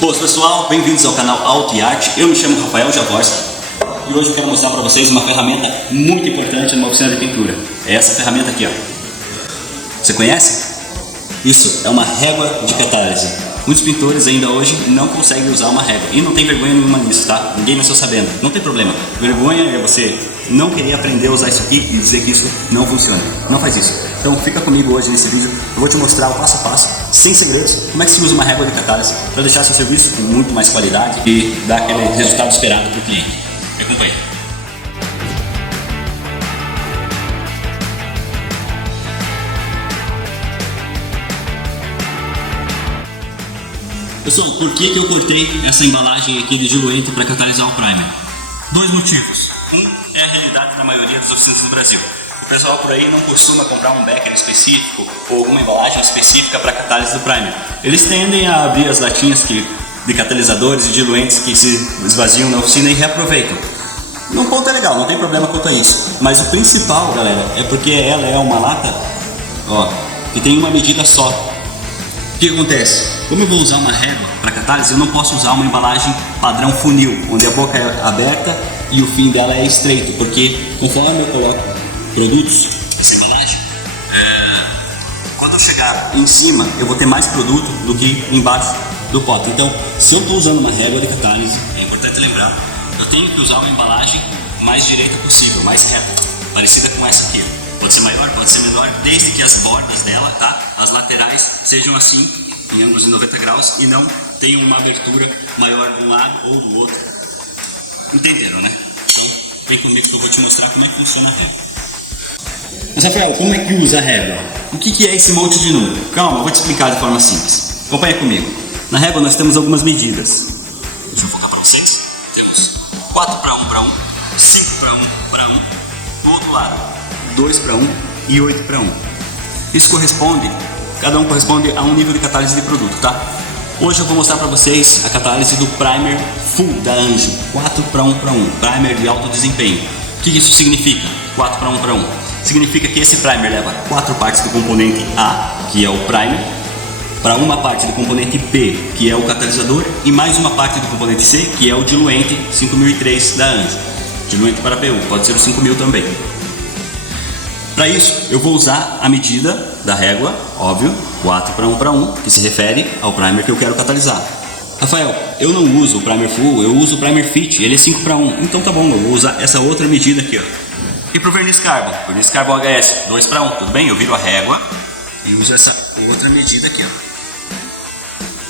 Boas pessoal, bem-vindos ao canal Auto e Arte. Eu me chamo Rafael Javorski e hoje eu quero mostrar para vocês uma ferramenta muito importante numa oficina de pintura. É essa ferramenta aqui, ó. Você conhece? Isso é uma régua de catálise. Muitos pintores ainda hoje não conseguem usar uma régua e não tem vergonha nenhuma nisso, tá? Ninguém nasceu sabendo, não tem problema. Vergonha é você não querer aprender a usar isso aqui e dizer que isso não funciona. Não faz isso. Então fica comigo hoje nesse vídeo, eu vou te mostrar o passo a passo, sem segredos, como é que se usa uma régua de catálise para deixar seu serviço com muito mais qualidade e dar aquele resultado esperado para o cliente. Me acompanhe. Pessoal, por que eu cortei essa embalagem aqui de diluente para catalisar o primer? Dois motivos. Um é a realidade da maioria das oficinas do Brasil. O pessoal por aí não costuma comprar um becker específico ou alguma embalagem específica para catálise do primer. Eles tendem a abrir as latinhas de catalisadores e diluentes que se esvaziam na oficina e reaproveitam. Num ponto é legal, não tem problema quanto a isso. Mas o principal, galera, é porque ela é uma lata, ó, que tem uma medida só. O que acontece? Como eu vou usar uma régua para catálise, eu não posso usar uma embalagem padrão funil, onde a boca é aberta e o fim dela é estreito, porque conforme eu coloco produtos nessa embalagem, quando eu chegar em cima eu vou ter mais produto do que embaixo do pote. Então, se eu estou usando uma régua de catálise, é importante lembrar, eu tenho que usar uma embalagem mais direita possível, mais reta, parecida com essa aqui. Pode ser maior, pode ser menor, desde que as bordas dela, tá? As laterais sejam assim, em ângulos de 90 graus e não tenham uma abertura maior de um lado ou do outro. Entenderam, né? Então, vem comigo que eu vou te mostrar como é que funciona a régua. Mas Rafael, como é que usa a régua? O que é esse monte de número? Calma, eu vou te explicar de forma simples. Acompanha comigo. Na régua nós temos algumas medidas. Deixa eu focar para vocês. Temos 4 para 1 para 1, 5 para 1 para 1, do outro lado 2 para 1 e 8 para 1. Isso corresponde, cada um corresponde a um nível de catálise de produto, tá? Hoje eu vou mostrar para vocês a catálise do primer full da Anjo, 4 para 1 para 1, primer de alto desempenho. O que isso significa? 4 para 1 para 1. Significa que esse primer leva 4 partes do componente A, que é o primer, para uma parte do componente B, que é o catalisador, e mais uma parte do componente C, que é o diluente 5003 da Anjo. Diluente para PU, pode ser o 5000 também. Para isso, eu vou usar a medida da régua, óbvio, 4 para 1 para 1, que se refere ao primer que eu quero catalisar. Rafael, eu não uso o primer full, eu uso o primer fit, ele é 5 para 1. Então tá bom, eu vou usar essa outra medida aqui, ó. E pro verniz carbon HS, 2 para 1, tudo bem? Eu viro a régua e uso essa outra medida aqui, ó.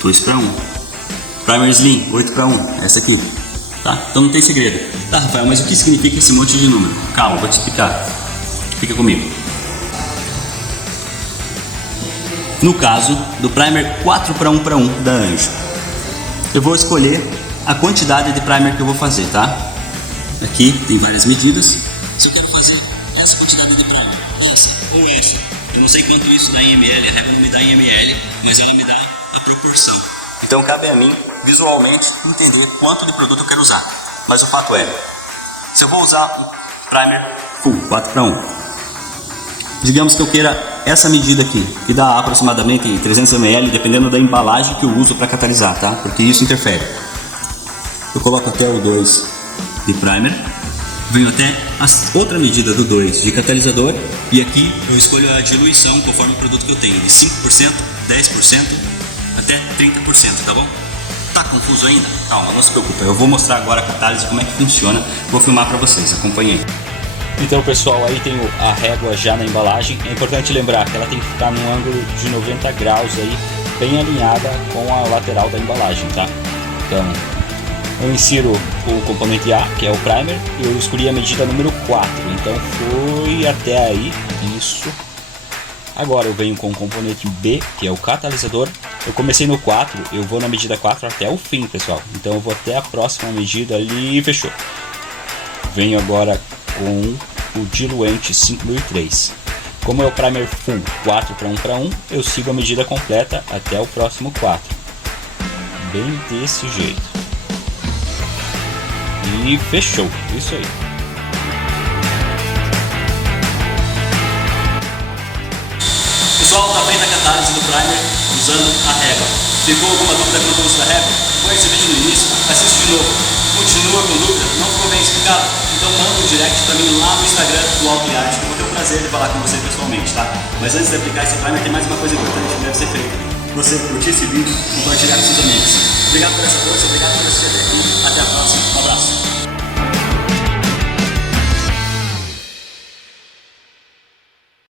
2 para 1. Primer slim, 8 para 1, essa aqui, tá? Então não tem segredo. Tá, Rafael, mas o que significa esse monte de número? Calma, vou te explicar. Fica comigo. No caso do primer 4 para 1 para 1 da Anjo, eu vou escolher a quantidade de primer que eu vou fazer, tá? Aqui tem várias medidas. Se eu quero fazer essa quantidade de primer, essa ou essa, eu não sei quanto isso dá em ml, a régua não me dá em ml, mas ela me dá a proporção. Então cabe a mim, visualmente, entender quanto de produto eu quero usar. Mas o fato é, se eu vou usar um primer full 4 para 1, digamos que eu queira essa medida aqui, que dá aproximadamente 300 ml, dependendo da embalagem que eu uso para catalisar, tá? Porque isso interfere. Eu coloco até o 2 de primer, venho até a outra medida do 2 de catalisador, e aqui eu escolho a diluição conforme o produto que eu tenho, de 5%, 10%, até 30%, tá bom? Tá confuso ainda? Calma, não se preocupe, eu vou mostrar agora a catálise, como é que funciona, vou filmar para vocês, acompanhe aí. Então pessoal, aí tem a régua já na embalagem. É importante lembrar que ela tem que ficar num ângulo de 90 graus aí, bem alinhada com a lateral da embalagem, tá? Então, eu insiro o componente A, que é o primer, e eu escolhi a medida número 4. Então fui até aí, isso. Agora eu venho com o componente B, que é o catalisador. Eu comecei no 4, eu vou na medida 4 até o fim, pessoal. Então eu vou até a próxima medida ali e fechou. Venho agora com o diluente 5003. Como é o primer full 4 para 1 para 1, eu sigo a medida completa até o próximo 4. Bem desse jeito. E fechou. Isso aí. Pessoal, tá feita a catálise do primer usando a régua. Ficou alguma dúvida quanto ao uso da régua? de novo, continua com dúvida, não ficou bem explicado? Então manda um direct pra mim lá no Instagram do AutoIART, que eu vou ter o prazer de falar com você pessoalmente, tá? Mas antes de aplicar esse primer, tem mais uma coisa importante que deve ser feita. Você curtir esse vídeo, compartilhar com seus amigos. Obrigado por essa força, obrigado por assistir até aqui. Até